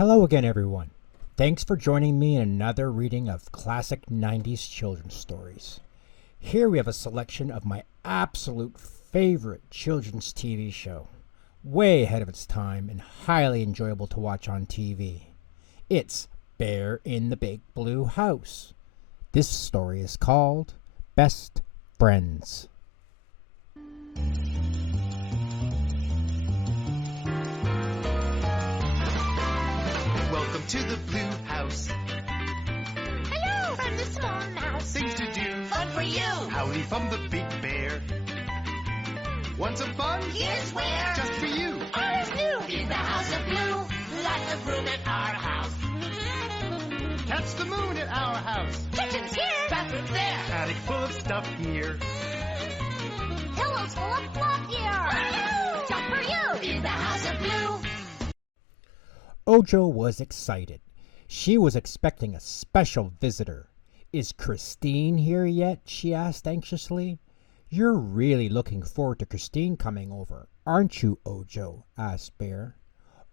Hello again, everyone. Thanks for joining me in another reading of classic 90s children's stories. Here we have a selection of my absolute favorite children's TV show, way ahead of its time and highly enjoyable to watch on TV. It's Bear in the Big Blue House. This story is called Best Friends. Welcome to the Blue House. Hello from the small mouse. Things to do. Fun for you. Howdy from the Big Bear. Want some fun? Here's where. Just for you. All is new in the house of blue. Lots of room at our house. Catch the moon at our house. Kitchen's here. Bathroom's there. Attic full of stuff here. Pillows full of fluff here. Just for you in the house of blue. Ojo was excited. She was expecting a special visitor. Is Christine here yet? She asked anxiously. You're really looking forward to Christine coming over, aren't you, Ojo? Asked Bear.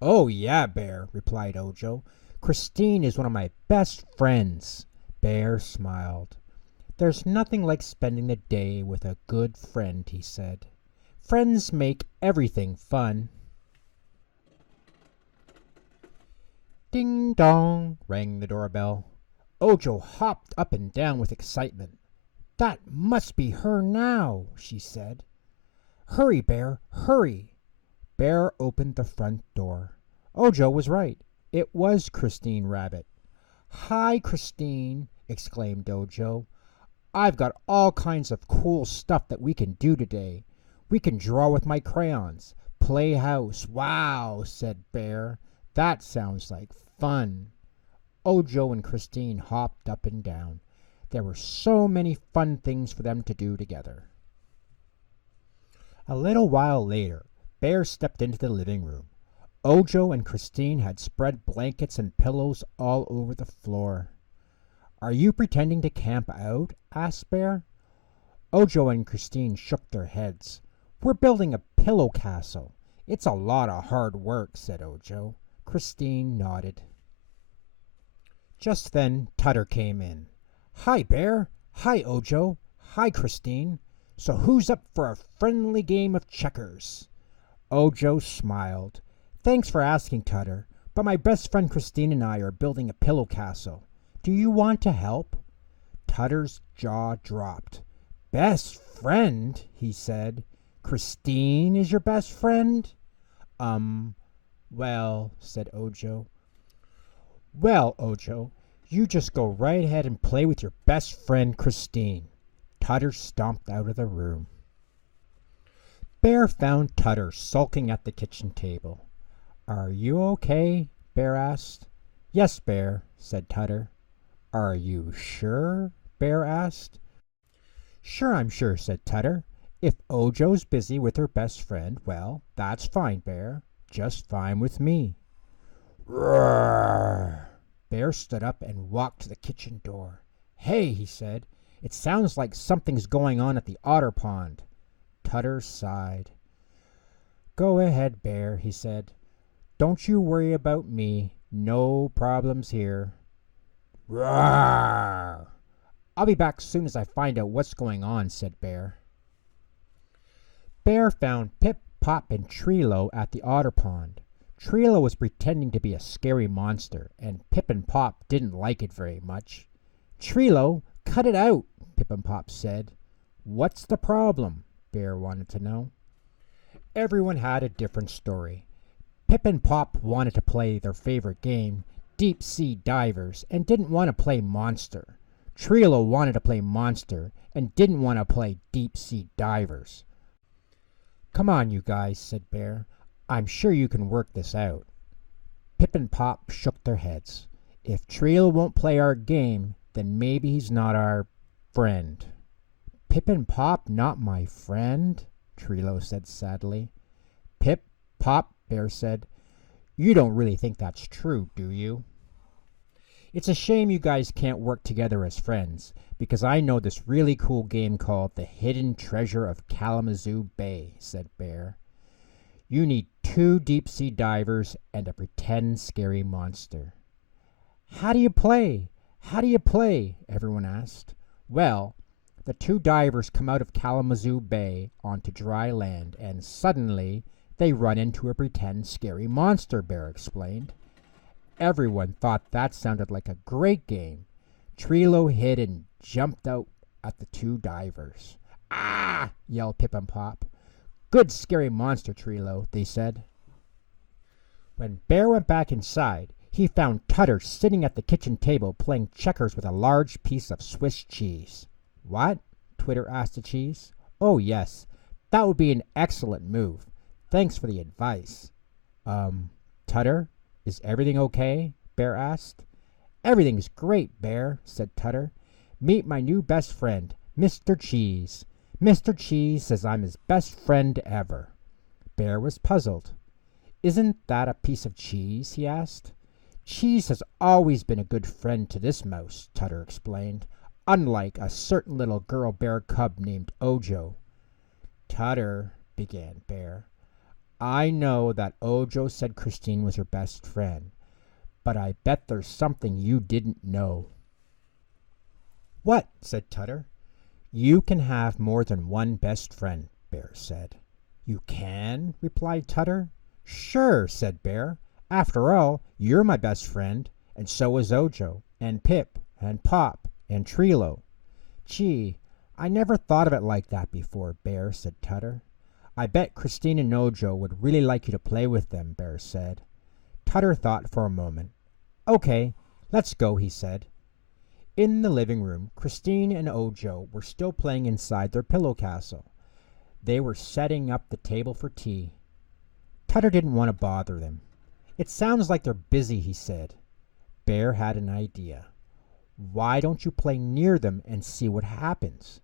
Oh, yeah, Bear, replied Ojo. Christine is one of my best friends. Bear smiled. There's nothing like spending the day with a good friend, he said. Friends make everything fun. Ding dong, rang the doorbell. Ojo hopped up and down with excitement. That must be her now, she said. Hurry, Bear, hurry. Bear opened the front door. Ojo was right. It was Christine Rabbit. Hi, Christine, exclaimed Ojo. I've got all kinds of cool stuff that we can do today. We can draw with my crayons, play house. Wow, said Bear. That sounds like fun. Ojo and Christine hopped up and down. There were so many fun things for them to do together. A little while later, Bear stepped into the living room. Ojo and Christine had spread blankets and pillows all over the floor. Are you pretending to camp out? Asked Bear. Ojo and Christine shook their heads. We're building a pillow castle. It's a lot of hard work, said Ojo. Christine nodded. Just then, Tutter came in. Hi, Bear. Hi, Ojo. Hi, Christine. So who's up for a friendly game of checkers? Ojo smiled. Thanks for asking, Tutter, but my best friend Christine and I are building a pillow castle. Do you want to help? Tutter's jaw dropped. Best friend, he said. Christine is your best friend? Well, said Ojo. Well, Ojo, you just go right ahead and play with your best friend Christine. Tutter stomped out of the room. Bear found Tutter sulking at the kitchen table. Are you okay? Bear asked. Yes, Bear, said Tutter. Are you sure? Bear asked. Sure, I'm sure, said Tutter. If Ojo's busy with her best friend, well, that's fine, Bear. Just fine with me. Roar! Bear stood up and walked to the kitchen door. Hey, he said, it sounds like something's going on at the otter pond. Tutter sighed. Go ahead, Bear, he said. Don't you worry about me. No problems here. Roar! I'll be back soon as I find out what's going on, said Bear. Bear found Pip, Pop, and Treelo at the otter pond. Treelo was pretending to be a scary monster, and Pip and Pop didn't like it very much. Treelo, cut it out, Pip and Pop said. What's the problem? Bear wanted to know. Everyone had a different story. Pip and Pop wanted to play their favorite game, Deep Sea Divers, and didn't want to play Monster. Treelo wanted to play Monster and didn't want to play Deep Sea Divers. Come on, you guys, said Bear. I'm sure you can work this out. Pip and Pop shook their heads. If Treelo won't play our game, then maybe he's not our friend. Pip and Pop not my friend? Treelo said sadly. Pip, Pop, Bear said. You don't really think that's true, do you? It's a shame you guys can't work together as friends, because I know this really cool game called The Hidden Treasure of Kalamazoo Bay, said Bear. You need 2 deep-sea divers, and a pretend scary monster. "How do you play? How do you play?" everyone asked. Well, the 2 divers come out of Kalamazoo Bay onto dry land, and suddenly they run into a pretend scary monster, Bear explained. Everyone thought that sounded like a great game. Trilo hid and jumped out at the 2 divers. "Ah!" yelled Pip and Pop. "Good scary monster, Trilo," they said. When Bear went back inside, he found Tutter sitting at the kitchen table playing checkers with a large piece of Swiss cheese. "What?" Twitter asked the cheese. "Oh, yes, that would be an excellent move. Thanks for the advice." Tutter, is everything okay?" Bear asked. "Everything's great, Bear," said Tutter. "Meet my new best friend, Mr. Cheese. Mr. Cheese says I'm his best friend ever." Bear was puzzled. "Isn't that a piece of cheese?" he asked. "Cheese has always been a good friend to this mouse," Tutter explained, "unlike a certain little girl bear cub named Ojo." "Tutter," began Bear, "I know that Ojo said Christine was her best friend, but I bet there's something you didn't know." "What?" said Tutter. "You can have more than one best friend," Bear said. "You can?" replied Tutter. "Sure," said Bear. "After all, you're my best friend, and so is Ojo, and Pip, and Pop, and Trilo." "Gee, I never thought of it like that before, Bear," said Tutter. "I bet Christine and Ojo would really like you to play with them," Bear said. Tutter thought for a moment. "Okay, let's go," he said. In the living room, Christine and Ojo were still playing inside their pillow castle. They were setting up the table for tea. Tutter didn't want to bother them. "It sounds like they're busy," he said. Bear had an idea. "Why don't you play near them and see what happens?"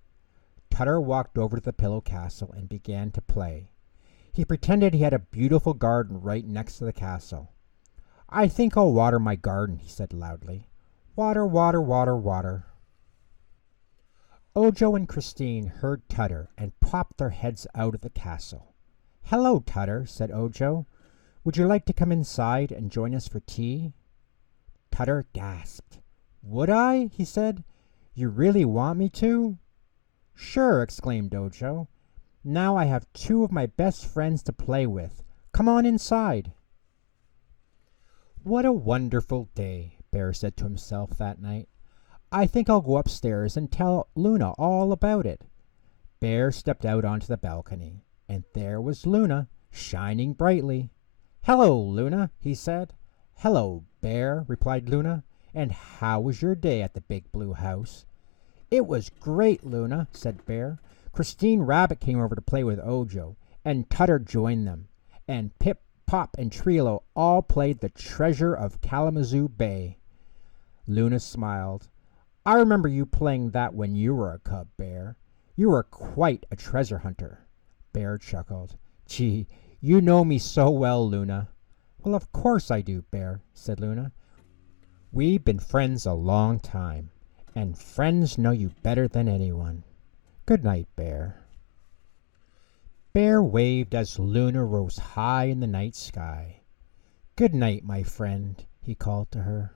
Tutter walked over to the pillow castle and began to play. He pretended he had a beautiful garden right next to the castle. "I think I'll water my garden," he said loudly. "Water, water, water, water." Ojo and Christine heard Tutter and popped their heads out of the castle. "Hello, Tutter," said Ojo. "Would you like to come inside and join us for tea?" Tutter gasped. "Would I?" he said. "You really want me to?" "Sure," exclaimed Ojo. "Now I have 2 of my best friends to play with. Come on inside." "What a wonderful day," Bear said to himself that night. "I think I'll go upstairs and tell Luna all about it." Bear stepped out onto the balcony, and there was Luna, shining brightly. "Hello, Luna," he said. "Hello, Bear," replied Luna. "And how was your day at the big blue house?" "It was great, Luna," said Bear. "Christine Rabbit came over to play with Ojo, and Tutter joined them, and Pip, Pop, and Trilo all played the Treasure of Kalamazoo Bay." Luna smiled. "I remember you playing that when you were a cub, Bear. You were quite a treasure hunter." Bear chuckled. "Gee, you know me so well, Luna." "Well, of course I do, Bear," said Luna. "We've been friends a long time, and friends know you better than anyone. Good night, Bear." Bear waved as Luna rose high in the night sky. "Good night, my friend," he called to her.